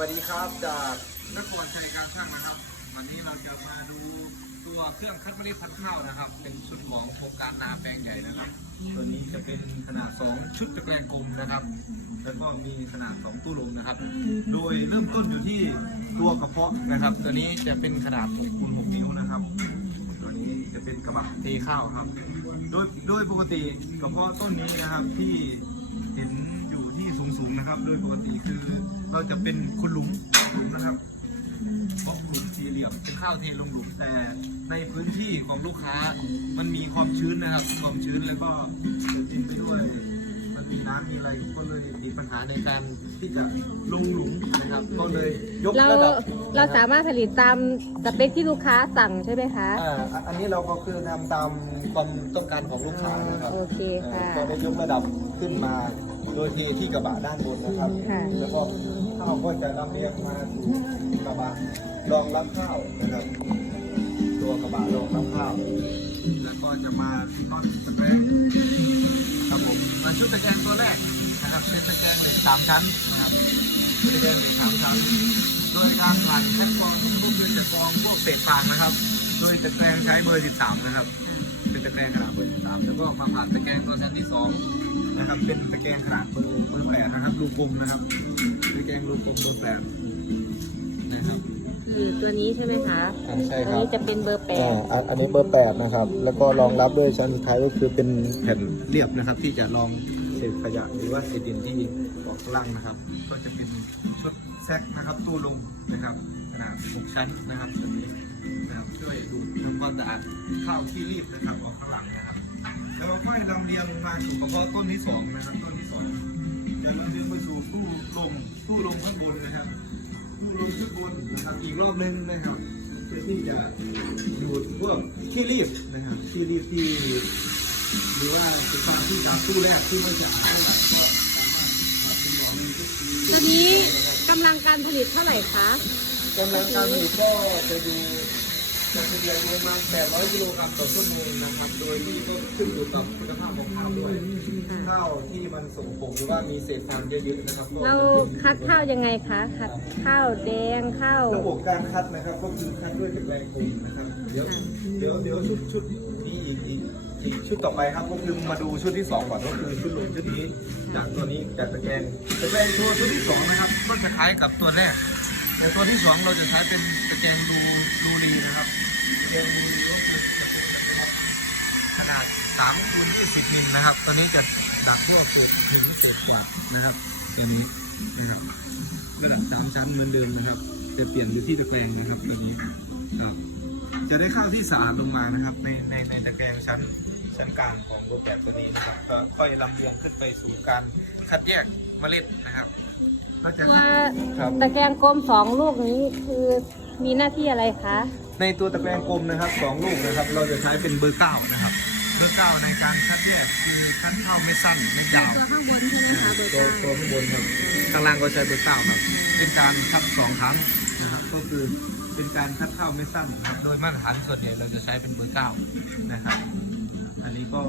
วัสดีครับจากนครชัยการช่างนะครับ วันนี้เราจะมาดูตัวเครื่องคัดเมล็ดพันธุ์ข้าวนะครับ เป็นชุดของโครงการนาแปลงใหญ่นะครับ ตัวนี้จะเป็นขนาด 2 ชุดตะแกรงกลมนะครับ แล้วก็มีขนาด 2 ตู้ลมนะครับ โดยเริ่มต้นอยู่ที่ตัวกระเพาะนะครับ ตัวนี้จะเป็นขนาด6คูณ6นิ้วนะครับ ตัวนี้จะเป็นกระบะเทข้าวครับ โดยโดยปกติกระเพาะต้นนี้นะครับที่เห็น ที่สูงๆนะครับ โดยปกติคือเราจะเป็นคุณหลุมหลุมนะครับเพราะหลุมสี่เหลี่ยมเป็นข้าวเทลงหลุมแต่ในพื้นที่ของลูกค้ามันมีความชื้นนะครับ ความชื้นแล้วก็ดินไปด้วย มันมีน้ำมีอะไรก็เลยติดปัญหาในการที่จะลงหลุมนะครับ ก็เลยยกเราระดับเราสามารถผลิตตามสเปคที่ลูกค้าสั่งใช่ไหมคะ อ่าอันนี้เราก็คือทำตามความต้องการของลูกค้านะครับโอเคค่ะ ก็ได้ยกระดับขึ้นมา โดยที่ที่กระบะด้านบนนะครับ ค่ะ แล้วก็ข้าวก็จะลำเลียงมาสู่กระบะรองรับข้าวนะครับ ตัวกระบะรองรับข้าว แล้วก็จะมาต้อนตะแกรงครับผมมาชุดตะแกรงตัวแรกนะครับเป็นตะแกรงเหล็กสามชั้นนะครับตะแกรงเหล็กสามชั้น โดยการผ่านคัดกรองทุกเดือนจะกรองพวกเศษฟางนะครับ โดยตะแกรงใช้เบอร์ 13 นะครับ เป็นตะแกรงขนาดเบอร์13แล้วก็มาผ่านตะแกรงตัวชั้นที่2นะครับ เป็นตะแกรงขนาดเบอร์เบอร์8นะครับรูกลมนะครับตะแกรงรูกลมเบอร์8นะครับคือตัวนี้ใช่ไหมคะอ่าใช่ตัวครับนี้จะเป็นเบอร์แปดอ่าอันนี้เบอร์8นะครับ แล้วก็รองรับด้วยชั้นสุดท้ายก็คือเป็นแผ่นเรียบนะครับ ที่จะรองเศษขยะหรือว่าเศษดินที่ออกข้างล่างนะครับ ก็จะเป็นชุดแซกนะครับ ตู้ลงนะครับขนาด6ชั้นนะครับตัวนี้ นะครับช่วยดูดทำความสะอาดข้าวที่รีบนะครับออกข้างหลังนะครับแล้วก็ค่อยลำเลียงลงมาสู่กระเพาะต้นที่สองนะครับต้นที่สองจะลำเลียงไปสู่ตู้ลมตู้ลมข้างบนนะครับตู้ลมข้างบนนะครับอีกรอบนึงนะครับเพื่อที่จะดูดพวกขี้รีบนะครับขี้รีบที่หรือว่าเป็นความที่จากตู้แรกที่ไม่จะอาดเท่าไหร่ก็สามารถขับไปหลอมันก็คือตัวนี้กำลังการผลิตเท่าไหร่คะ กำลังการผลิตก็จะดูจะเฉลี่ยประมาณ800กิโลกรัมต่อชั่วโมงนะครับ โดยที่ก็ขึ้นอยู่กับคุณภาพของข้าวด้วยข้าวที่มันสกปรกหรือว่ามีเศษฟางเยอะๆนะครับก็เราคัดข้าวยังไงคะคัดข้าวแดงข้าวระบบการคัดนะครับก็คือคัดด้วยตะแกรงกลมนะครับ เดี๋ยวเดี๋ยวเดี๋ยวชุดชุดนี้อีกอีกอีกชุดต่อไปครับก็คือมาดูชุดที่สองก่อนก็คือชุดลงชุดนี้จากตัวนี้จากตะแกรงตะแกรงตัวชุดที่สองนะครับก็จะคล้ายกับตัวแรก แต่ตัวที่สองเราจะใช้เป็นตะแกรงรูรูรีนะครับตะแกรงรูรีก็คือจะเป็นแบบขนาด3คูณ20มิลนะครับ ตัวนี้จะดักพวกเศษหินเศษกวาดนะครับตัวนี้นะครับระดับสามชั้นเหมือนเดิมนะครับ จะเปลี่ยนอยู่ที่ตะแกรงนะครับตัวนี้ครับจะได้ข้าวที่สะอาดลงมานะครับ ในในในตะแกรงชั้นชั้นกลางของโรแบตตัวนี้นะครับก็ค่อยลำเลียงขึ้นไปสู่การคัดแยกเมล็ดนะครับ ก็จะตัวครับ ตะแกรงกลมสองลูกนี้คือมีหน้าที่อะไรคะ ในตัวตะแกรงกลมนะครับสองลูกนะครับ เราจะใช้เป็นเบอร์เก้านะครับ เบอร์เก้าในการคัดแยกคือคัดข้าวเม็ดสั้นเม็ดยาวตัวข้างบนใช่ไหมคะเบอร์ตัวเก้าตัวข้างบนครับข้างล่างก็ใช้เบอร์เก้าครับ เป็นการคัดสองครั้งนะครับ ก็คือเป็นการคัดข้าวเม็ดสั้นนะครับ โดยมาตรฐานส่วนใหญ่เราจะใช้เป็นเบอร์เก้านะครับ อันนี้ก็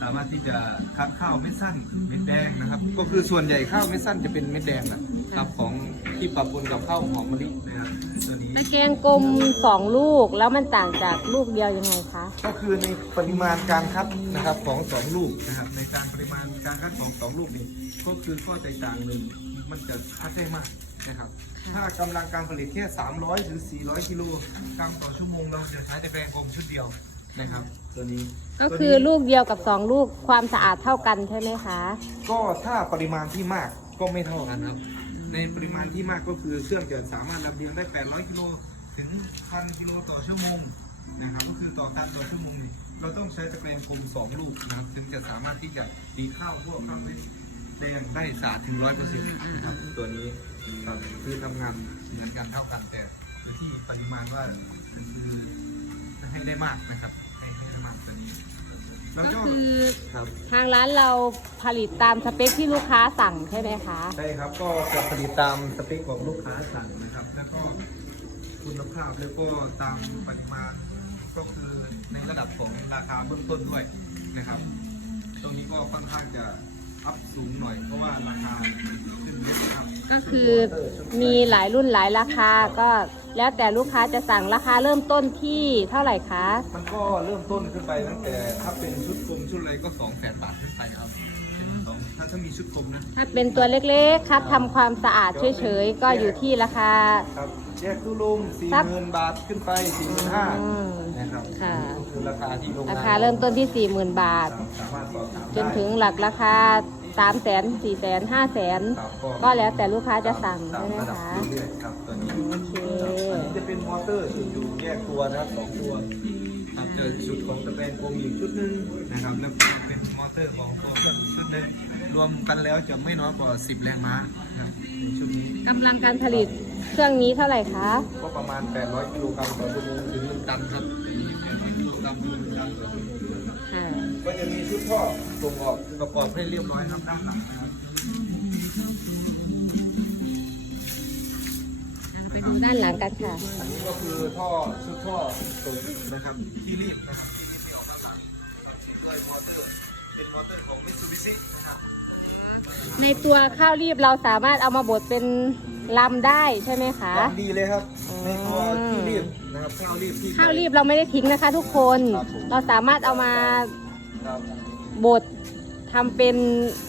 สามารถที่จะคัดข้าวเม็ดสั้นเม็ดแดงนะครับ ก็คือส่วนใหญ่ข้าวเม็ดสั้นจะเป็นเม็ดแดงนะครับของที่ปรับปนกับข้าวหอมมะลินะครับตัวนี้ ตะแกรงกลมสองลูกแล้วมันต่างจากลูกเดียวยังไงคะ ก็คือในปริมาณการคัดนะครับของสองลูกนะครับในการปริมาณการคัดของสองลูกนี้ก็คือข้อแตกต่างหนึ่งมันจะคัดได้มากนะครับถ้ากำลังการผลิตแค่ 300 หรือ 400 กิโลกรัมต่อชั่วโมงเราจะใช้ตะแกรงกลมชุดเดียว นะครับ ตัวนี้ก็คือลูกเดียวกับสองลูกความสะอาดเท่ากันใช่ไหมคะ ก็ถ้าปริมาณที่มากก็ไม่เท่ากันครับ ในปริมาณที่มากก็คือเครื่องจะสามารถลำเลียงได้ 800กิโลถึง1,000กิโลต่อชั่วโมงนะครับก็คือต่อตันต่อชั่วโมงนี่เราต้องใช้ตะแกรงกลมสองลูกนะครับถึงจะสามารถที่จะตีข้าวพวกข้าวเม็ดแดงได้สะอาดถึงร้อยเปอร์เซ็นต์นะครับตัวนี้ครับคือทำงานเหมือนกันเท่ากันแต่อยู่ที่ปริมาณว่าคือ ให้ได้มากนะครับให้ให้ได้มากตัวนี้แล้วก็ก็คือครับทางร้านเราผลิตตามสเปคที่ลูกค้าสั่งใช่ไหมคะ ใช่ครับก็จะผลิตตามสเปคของลูกค้าสั่งนะครับ แล้วก็คุณภาพแล้วก็ตามปริมาณก็คือในระดับของราคาเบื้องต้นด้วยนะครับ ตรงนี้ก็ค่อนข้างจะอัพสูงหน่อยเพราะว่าราคาขึ้นเยอะนะครับ ก็คือมีหลายรุ่นหลายราคาก็ แล้วแต่ลูกค้าจะสั่งราคาเริ่มต้นที่เท่าไหร่คะ มันก็เริ่มต้นขึ้นไปตั้งแต่ถ้าเป็นชุดกลมชุดอะไรก็สองแสนบาทขึ้นไปครับเป็นสองถ้าถ้ามีชุดกลมนะ ถ้าเป็นตัวเล็กๆ ครับทำความสะอาดเฉยๆ ก็อยู่ที่ราคา ครับแยกตู้ลมสี่ครับหมื่นบาทขึ้นไปสี่หมื่นห้าอืมนะครับค่ะ นี่คือราคาที่โรงงานราคาเริ่มต้นที่ 40,000 บาท สามารถสอบถามจนถึงหลักราคา 3 0 0 0 0 0 4 0 0 0 0 5 0 0 0 0ครับก็แล้วแต่ลูกค้าจะสั่งตามใช่ไหมระดับคะเรื่อยๆครับตัวนี้โอเคอันนี้จะเป็นมอเตอร์ชุดอยู่แยกตัวนะครับสองตัวครับเจอชุดของตะแกรงกลมอีกชุดหนึงนะครับแล้วก็เป็นมอเตอร์ของตัวชุดหนึงรวมกันแล้วจะไม่น้อยกว่า 10 แรงม้านะครับในชุดนี้กำลังการผลิตเครื่องนี้เท่าไหร่คะก็ประมาณ 800กิโลกรัมต่อชั่วโมงถึงหนึ่งตันครับอันนี้เป็นกิโลกรัมหนึ่งตันเลยค่ะ ก็จะมีชุดท่อส่งออกประกอบให้เรียบร้อยครับด้านหลังนะครับไปดูด้านหลังกันค่ะ อันนี้ก็คือท่อชุดท่อส่งนะครับที่รีบนะครับที่รีบที่ออกด้านหลังครับด้วยมอเตอร์เป็นมอเตอร์ของมิตซูบิชินะครับในตัวข้าวรีบเราสามารถเอามาบดเป็นลำได้ใช่ไหมคะลำดีเลยครับอืมในตัวที่รีบ นะครับข้าวรีบที่ข้าวรีบเราไม่ได้ทิ้งนะคะ ทุกคนครับผมเราสามารถเอามาครับบดทำเป็น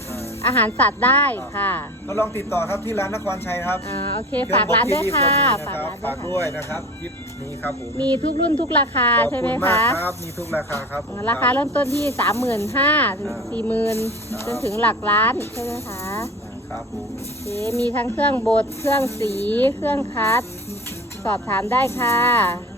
อ่าอาหารสัตว์ได้ค่ะก็ลองติดต่อครับที่ร้านนครชัยครับอ่าโอเคฝากร้านด้วยค่ะ ฝาฝากกร้าร้านนฝากด้ด้ววยยค่ะนะครับคลิปนี้ครับผมมีทุกรุ่นทุกราคาขอบใช่ไหมคุณมากคะ ครับมีทุกราคาครับผม ราคาเริ่มต้นที่ 35,000ถึงครับ 40,000 จนถึงหลักล้านใช่ไหมคะครับผมโอเคมีทั้งเครื่องบด เครื่องสี เครื่องคัด สอบถามได้ค่ะ